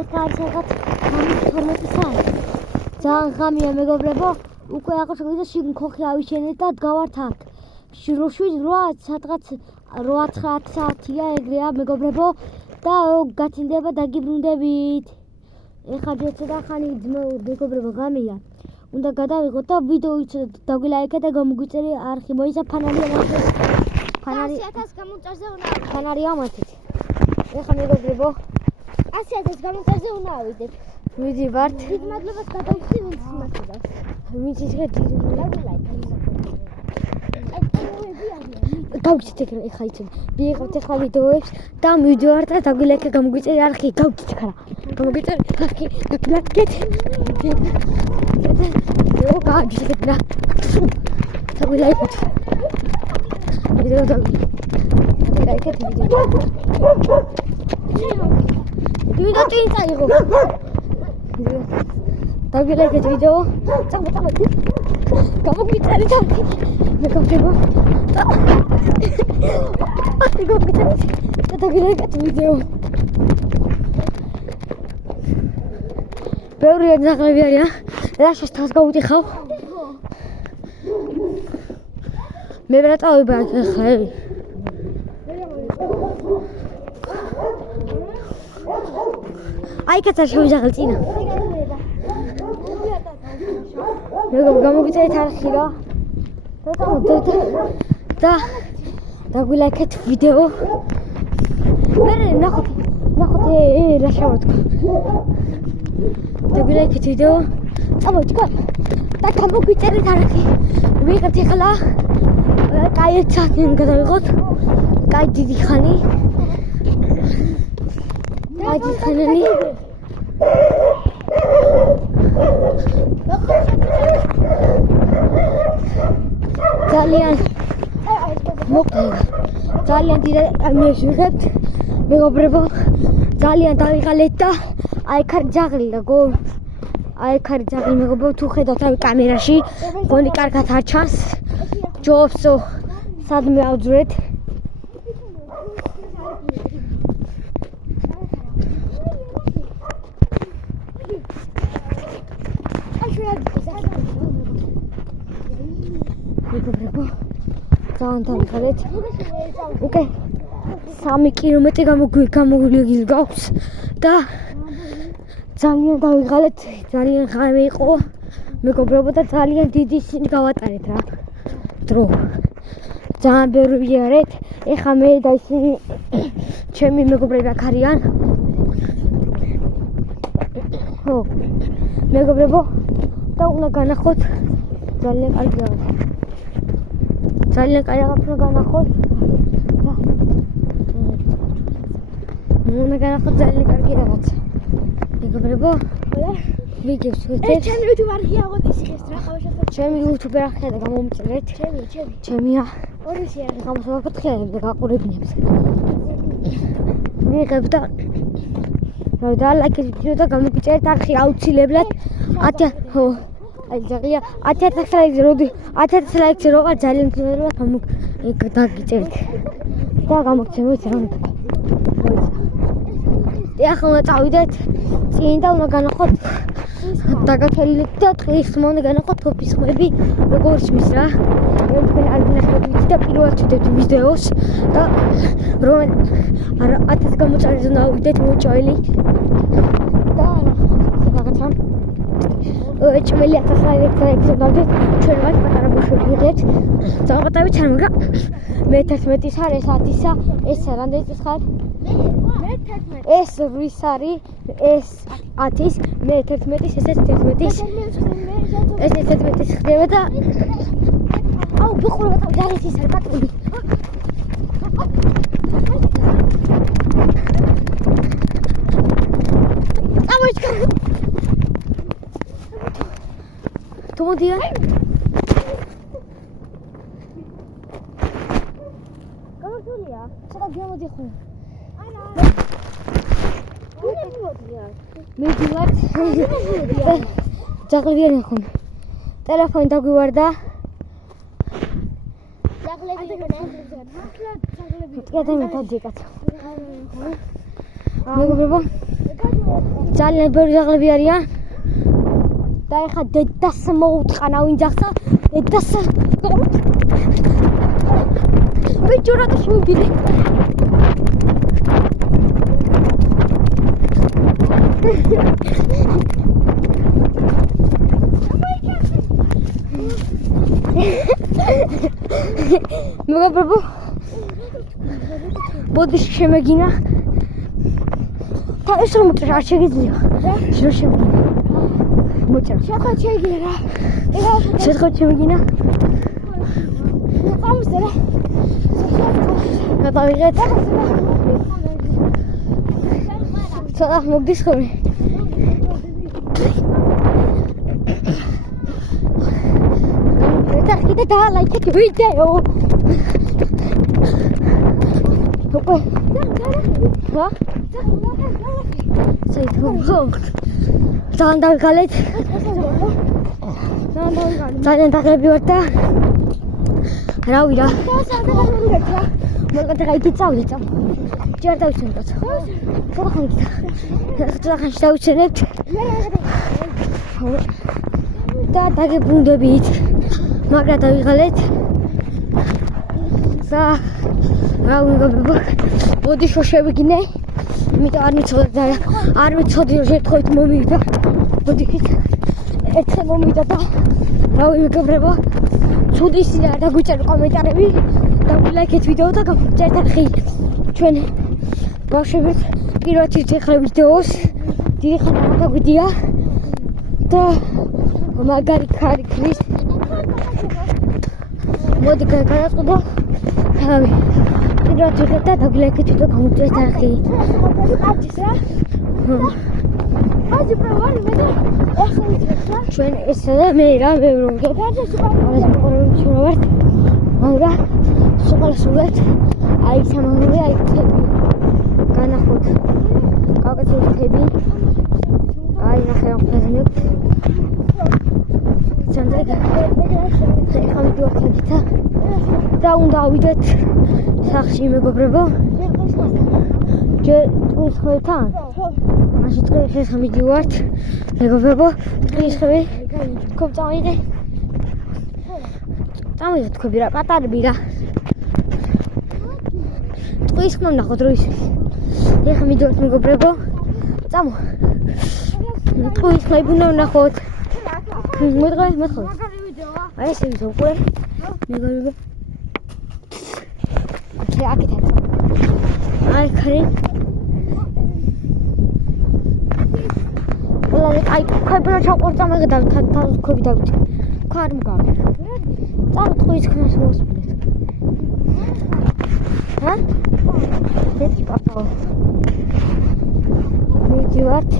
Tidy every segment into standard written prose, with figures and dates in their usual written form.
ეხლა არის რაღაც 12 საათი. ძალიან ღამეა მეგობრებო, უკვე აღარ შიგნ ხოხი ავიშენეთ და დგავართ აქ. 7-8 სადღაც 8-9 საათია ეგრეა მეგობრებო და გაწინდება დაგიბრუნდებით. ეხლა ჯერცდა ხანი მეგობრებო ღამეა. უნდა გადავიღოთ და ვიდეო დაგვილაიქეთ და გამოგვიწერე არხი მოიცა ფანარია მართეთ. ფანარი 100.000 გამოწერზე უნდა. ფანარი ამათეთ. ეხლა მეგობრებო 100.000 გამოწერზე უნდა ავიდეთ. მიდივართ. დიდ მადლობას გადავხდი ვინც იმასდას. ვინც ისე დიდ დაგვილაიქეთ. გავგზით ეხლა იცი. ვიღებთ ეხლა ვიდეოებს და მივიდივართ და დაგვილაიქეთ გამოგვიწერე არხი. გავგზით ხარა. გამოგვიწერე არხი. დაგვილაიქეთ. Eu gosto de ver. Tá muito legal. Video tá. Tá legal que video. Video tem saído. Tá legal que video. Chama. Kamu bicara chama. Mereka coba. Aku bicara. Tá legal que video. ბევრი ძაღლები არიან. რა შეშთავს გავუტიხავ? მე ვერ წავიბა ახლა. აი კაცი შევიძაღლ წინა. მეგობ გამოგვიწერეთ არხი რა. და დაგვილაიქეთ ვიდეო. მე ნახოთ რა შევთქვა. დაგვილაიქეთ ვიდეო. წამოჭკა და გამოგვიწერეთ არხი. ვიღებთ ეხლა კაი საათი გადავიღოთ. კაი დიდი ხანი. კაი დიდი ხანი. ძალიან მოკლე. ძალიან დიდი ამეშურებთ. მეგობრებო, ძალიან დავიღალეთ და აი ხარ ძაღლი და გო აი ხარი ძაღლი მეგობრებო თუ ხედავთ აი კამერაში გონი კარგად არ ჩანს ჯობსო სადმე ავძვრეთ მეგობრებო ძალიან დავიღალეთ უკვე 3 კილომეტრი გამოგვიგეს გაქვს და ძალიან დავიღალეთ, ძალიან ღამე იყო მეგობრებო და ძალიან დიდი ისინი გავატარეთ რა. დრო. ძალიან ბევრი ვიარეთ. ეხლა მე და ისინი ჩემი მეგობრები აქ არიან. ხო. მეგობრებო და უნდა განახოთ ძალიან კარგი რაღაცა. ძალიან კარგი რაღაცა განახოთ. უნდა განახოთ ძალიან კარგი რაღაცა. მეგობრებო, ვიგებს ვეცეთ. ჩემი YouTube არხი აღოდის ხეს რა ხავშეთ. ჩემი YouTube არხია და გამომწერეთ. ჩემია. ორი არხი გამოსვაფოთქე და გაყურებინებს. ვიღებ და და ლაიქეთ ვიდეო და გამოგვიწერეთ არხი აუცილებლად 10 ხო აი ზაღია 10,000 ლაიქზე როდი 10,000 ლაიქზე რო ვარ ძალიან მოგ დაგიწერეთ და გამოგცემოთ რა უნდა ეხლა უნდა წავიდეთ წინ და უნდა განახოთ დაგათელით და დღის მომდე განახოთ თოფის ხმები როგორც მის რა მე თქვენ არ გინახავთ და პირველად ვიდეთ ვიდეოს და რომ არა 1000 გამოწერზე უნდა ვიდეთ მოჭრილი და რაღაცა ჭმელი 1000 ლაიქზე დავდეთ ჩვენ ვარ პატარა ბავშვები ვიდეთ წავყავთ ჩარ მაგრამ მე 11-ის არ ეს 10-ისა ეს რამდენი წლის ხარ ეს 8 არის ეს 10-ის მე 11-ის ეს 11-ის ეს 11-ის ხდება და აუ ბიხურება და ჯარის ის არის პატრული ამოჭკა თუმდია გამოდია ცოტა გამოდიხო მე დივართ ძაღლები არ ნახონ ტელეფონი დაგვივარდა ძაღლები მეთქე და მეთაძიკათ მეგობრებო ძალიან ბევრი ძაღლები არიან და ეხლა დედას მოუტყანა ვინ ძაღლს დედას ბიჭურა და შევიდი მეგობრებო მოდი შემეგინა და ეს რომ არ შეგიძლია რა შემეგინა მოჭრა შეხოთ შეგიძლია რა შეხოთ შემეგინა ამისერა გადავიღეთ ცოტა მოგდის ხოლმე და დაალაიქეთ ვიდეო ოპე რა ძალიან დავიღალეთ ძალიან დაღლები ვარ და რავი რა მოგდა გაიქი წავიდე ჯერ დავიცნობთ ცოტა ხანში დავიცნებთ და დაგებრუნდებით მაგრამ დავიღალეთ და რა ვიგებო მოდი შევიგინე იმიტომ არ მიცოდი რომ შეთხოვით მომივიდა მოდი ერთხელ მომივიდა და რა ვიგებო ცუდი სია დაგვიწერო კომენტარები და ლაიქეთ ვიდეო და გავწერთ ახლა ჩვენ ბავშვებით პირველად ეხლა ვიდეოს დიდი ხანია დაგვიდია და მაგარი ხარი ქრის მოდი გადავწყდო თავი პირველად ეხლა და დაგლაიქეთ ვიდეო გავწერთ ახლა კაცის რა აჯი პროვარი მე ჩვენ ესა და მე რა მე რომ ვარ მაგრამ სულ აი სამომავლე აი თები განახოთ გავკეთეთ თები აი ნახე რა პრეზენტ სანდრიგა ეხლა ვიდეოთებით და უნდა ავიდეთ სახში მეგობრებო ჯერ ტყუის ხმელთან მაშინ ტყუის ხმელი მიდივართ მეგობრებო ტყუის ხმელი თქო წავიდე თქვი რა პატარები რა ტყუის ხმელი ნახოთ რო ის ეხლა მიდივართ მეგობრებო წამო ტყუის ხმელი უნდა ვნახოთ მოდგა აი ეს ის უკვე მეგობრებო აქეთ აი ქარი აი ქაიბლა ჩაყორწა მაგ და თავი დავით ქარ მგავი წავ ტყუის ხმელს მოსვლით ჰა ეს პაპა მიდივართ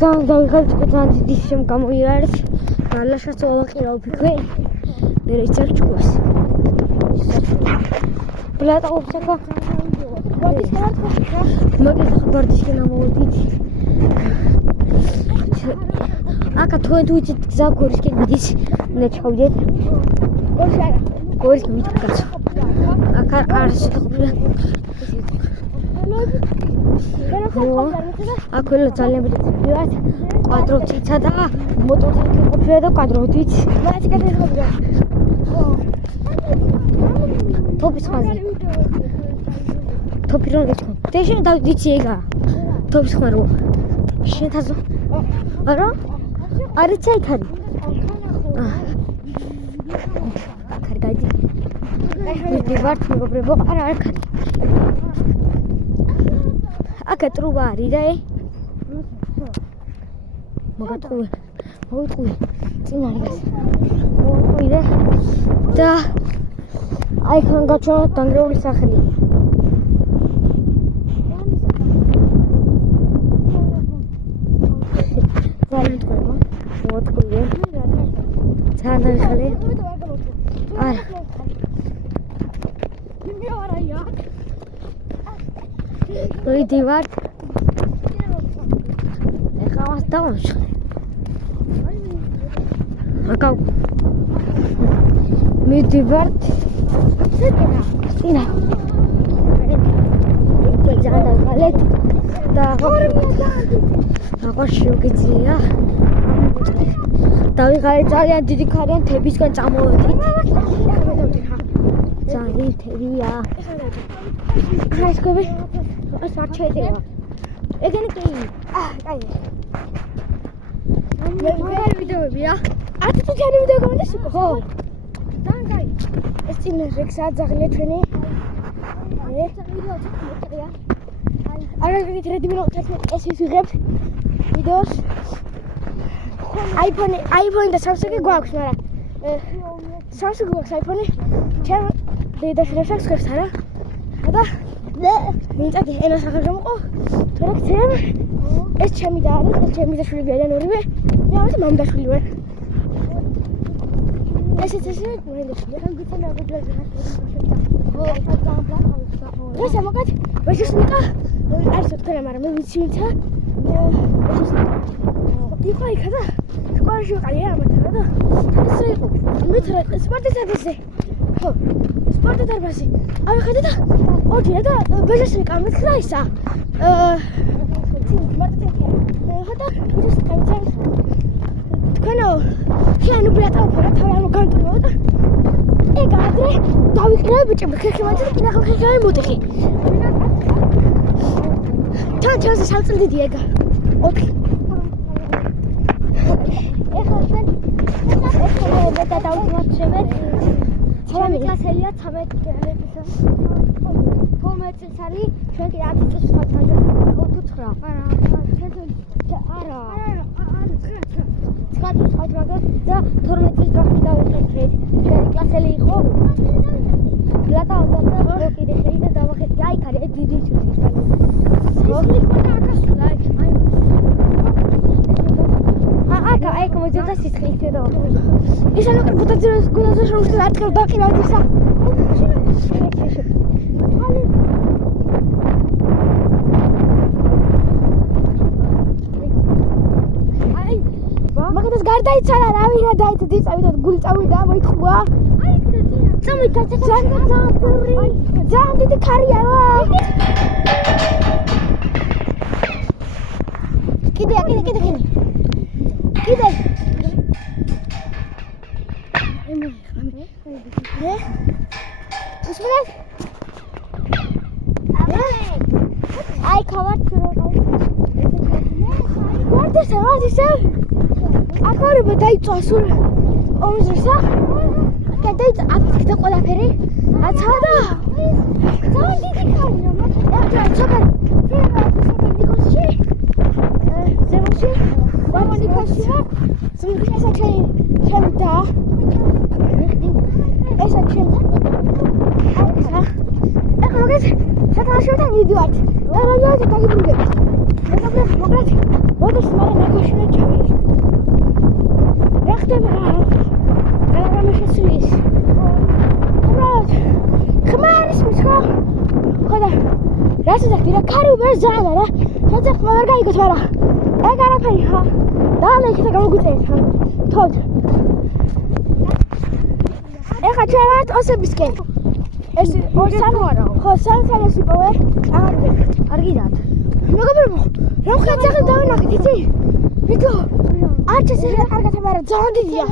ძალიან დავიღალთ ძალიან დიდი შემ გამოიარეს და ლაშას ვაყირავ ფიქრე მე რეცეპტ ჩქოს ბლატა ოფსაკა მაგის ხბარდიშკენ ამოვიდით აკა თუეთუჩი ზაგორისკენ მიდის უნდა ჩავიდეთ გორის მით კაცო აკა არ შეხვდა აკველა ძალიან მეტი ყოფილად კვადროციცა და მოტოციკლი ყოფილა და კვადროთიც მაშინ გადაიღებდა თოპის ხმაზე თოპი რომ გეცხო დეშენ დავდიცი ეგა თოპის ხმა რო შენ თაზო არა არიცა იქარი კარგადი მიდივართ მეგობრებო არა ქარი აკა ტრუბა არის და მოგატყუე წინ არის მოვიტყუე და აი ხან გაჩვენა დანგრეული სახლი ძალიან თქვა მოვიტყუე ძალიან ხალე არა ვიდივართ ეხლა მას დავამშხე აკა მიდივართ წინა ძალიან დაგალეთ და სიყვარული როგიძლია. დავიღალე ძალიან დიდი ქარიან თებისგან წამოვედით. ძალიან თებია. ხარისკები ეს არ შეიძლება. ეგენი კი. კაი. მე ვიდეოებია. 10 წუთიანი ვიდეო გამონდეს უკვე. ხო. ძალიან კაი. ეს წინ რეგსაა ძაღლია ჩვენი. ეს ვიდეო ცოტა არა გითხრები მინუტას ეს ვიღებ ვიდეოს iPhone და Samsung-ი გვაქვს, მაგრამ Samsung გვაქვს iPhone-ი. ჩემ დედაშვილებს აქვს არა? და მინდა ენას აღარ გამყო. თორე ჩემ ეს ჩემი და არის, ეს ჩემი დაშვილები არიან ორივე. მე ამას მამდაშვილი ვარ. ესეც მოინდაშვილი. ხან გიცემ რა გუძლები ხარ. ეს ამაკეთ ვეშისნიკა არის თქვენ მაგრამ მე ვიცი ვინცა იყო იქა და სკოლაში ვიყავი ამათანა და ეს რა იყო მე სპორტის დარბაზი ხო სპორტის დარბაზი ავიხადე და ოჯია და ვეშისნიკა მეთქრა ისა თქვენო შენ უბრალოდ აფარა თავი ამ განტოლა და ეგ ადრე დავიქრე ბიჭები ხეხიმაძე და კიდე ხეხიმაძე მოდიხი ჩანჩაზე სამწლდიდი ეგა 4 ეხლა ჩვენ და დავუშვათ ჩემი კლასელია 13 კლასისა კომერცის არის ჩვენ კი 10 წუთს ხარჯავ 9 არა ცხრა ხარჯავ და 12 წუთს ვახი დავიხეთრეთ ჩვენი კლასელი იყო ლატა და კიდე ხელი და დავახეთრე აი ქარი დიდი ჩუთი აი კომოდიოდა სიცხე და ის ანუ გუდაძეს რომ შეატყევ დაყირავდი სა აი მაგას გარდაიცალა რავი რა დაიწდი წავიდა გული წავიდა მოითხვა აი წამოიდა ძალიან დიდი ქარია რა კიდე უსმენთ? აი ქავარ ვარდისა აკარება დაიწვა სულ ომზრისა გადაიწა აფიქდა ყველაფერი აცადა ძალიან დიდი ქარია მაგრამ ჩაკარ ნიკოსში ზემოში ნიკოსში ზემოშია ჩემი და ესა ჩემი ეხლა შეთანხმებთან მივიდივართ და რაღაცა დაგიბრუნდებით მოკლედ მოდის მაგრამ ნაკოშია ჩავი რა ხდება რა შეცვლის უბრალოდ ხმარის მისხო ხოდა რასაც ახდი რა ქარი ვერ ზანა რა შეძახ მაგრამ გაიგოთ მაგრამ ეგ არაფერი ხა და ლექი გამოგვიწერეთ ხა თოდ ეხლა ჩვენ ვართ ოსებისკენ ეს სამوارაო ხო სამსარეს იპოვე არ გიდათ მეგობრებო რა ხარ ძაღლი დავინახეთ იცი ვიდო არ შეიძლება კარგად მაგრამ ძალიან დიდია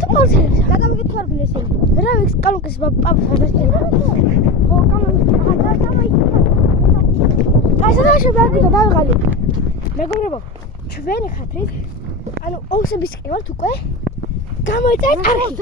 თუ მოვწერე გადავიგეთ თორგნ ესე რა ვიქს კალუკის პაპას ხო აი სადაში გავიგო დავიღალი მეგობრებო ჩვენი ხათრით ანუ ოსებისკენ ვართ უკვე გამოიწერეთ არხი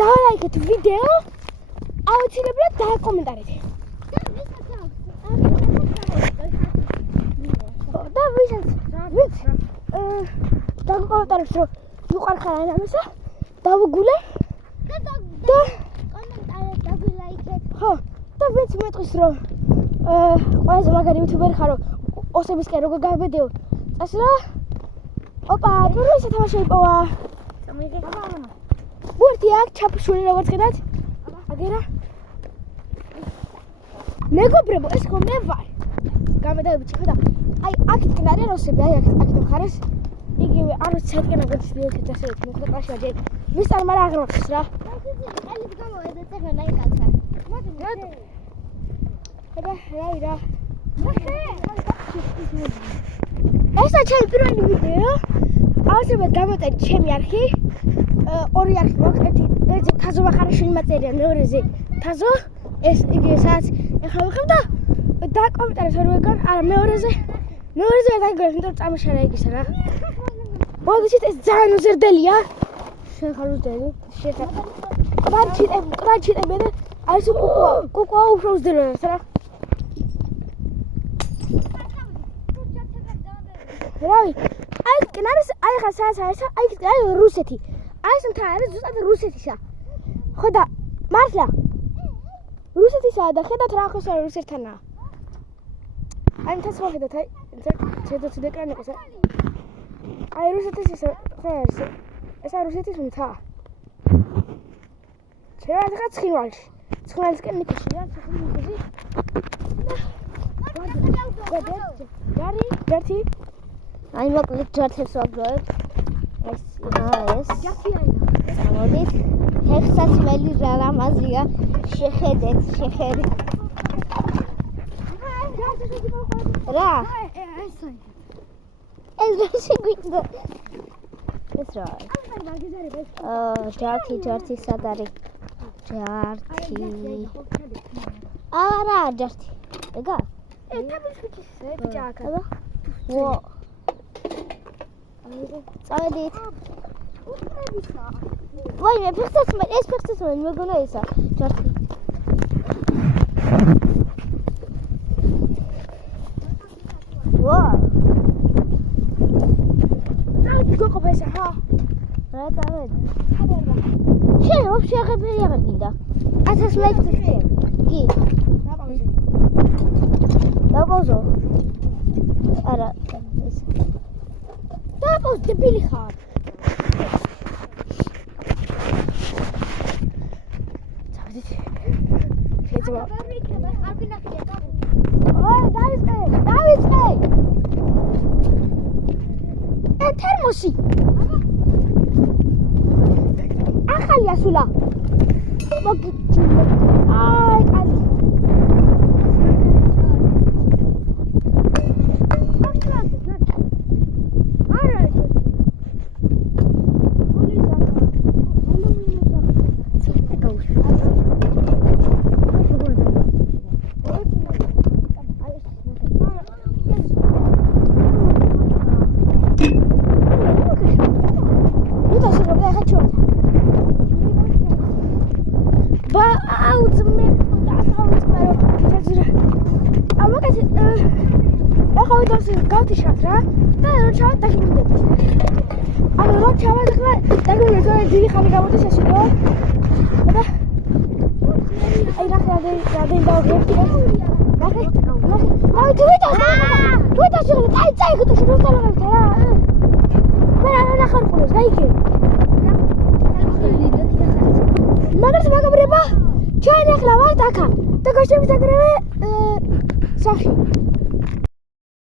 დაალაიქეთ ვიდეო აუცილებლად დააკომენტარეთ და ვისაც დაგკომენტარებს რომ მიყვარხარ ამისა დავუგულე და კომენტარეთ დაგლაიქეთ ხო და ვინც მეტყვის რომ ყველაზე მაგარი იუთუბერი ხარო ოსებისკენ როგორ გავბედეო წასულა ოპა თუ ისე თამაში იპოვა წამიგე ბურთი აქ ჩაფშული როგორც ხედავთ აგერა მეგობრებო ეს ხო მე ვარ გამედავიჩი ხო და აი აქეთკენ არის როსები აი აქეთ მხარეს იგივე არ ვიცი საერთოდ გაგიცდილეთ ასეთ მოხდა პაშა ჯერ ვის არ მაგრამ აღროხს რა ყელით გამოვედა წეგნა დაიკაცა მაგრამ რა რა ესა ჩემი პირველი ვიდეო. ავსებად გამოტერი ჩემი არხი. ორი არხი მაქვს. ერთი თაზო ვახარაშვილი მაწერია, მეორეზე თაზო. ეს იგი სადაც ეხლა ვიყავ და დაკომპიუტერს ვერ ვეგან, არა მეორეზე დაგიგრებ, იმიტომ წამოშარა იგისა რა. მოგიცით ეს ძალიან უზრდელია. შენ ხარ უზრდელი? კრანჩიტები და ეს კუკუა უფრო უზრდელია რა. რავი, აი კნარის აი ხა საცა, აი რუსეთი. აი ეს მთა არის ზუსტად რუსეთისა. ხო და მართლა რუსეთისა და ხედავთ რა ხოს არის რუსეთთანაა. აი მთას მოხედავთ, აი ცედოთ ეკრანი ყოს. აი რუსეთის ეს ხო არის. ეს არის რუსეთის მთა. შეიძლება თქვა ცხინვალში. ცხინვალისკენ ნიკაშია, ცხინვალში. ჯარი აი მოკლედ ჯართებს ვაგროვებ. ეს ჯართია. მოდით. ხერსაცმელი რა ლამაზია. შეხედეთ. რა? ეს რა შეგვიდა? ეს რა? ჯართი სად არის? ჯართი. არა, ჯართი. ეგა? თაბიჩის ბიჭაკა. ვა. წავედით. ვაი, მე ფეხსაცმელი მეგონა ესა. ჯართი. ვა. გოყოფა ესა, ხა? რა წავედი? შენ ვაფშე აღებერი აღარ გინდა. 1000 ლაიქს ხე. კი. დაპაუზო. არა. დაპაუზ დებილი ხარ. წავედით. შეიძლება. ოი, დავიწყე. თერმოსი. ახალი ასულა. მოგიჩი. აი, კაცი. გავთიშავთ რა და რო ჩავად დაგიმდებით. ანუ რო ჩავად ხლა დაგიმდებით რომ დიდი ხანი გამოდის ეს ვიდეო. და აი რა დავგებთ. აი თვითონ წაიღეთ შენ როსტალავთ რა. მე რა ნახარ ყურებს გაიქე. მაგაბრება ჩვენ ახლა ვართ აქა და გაშევით აგრევე სახში.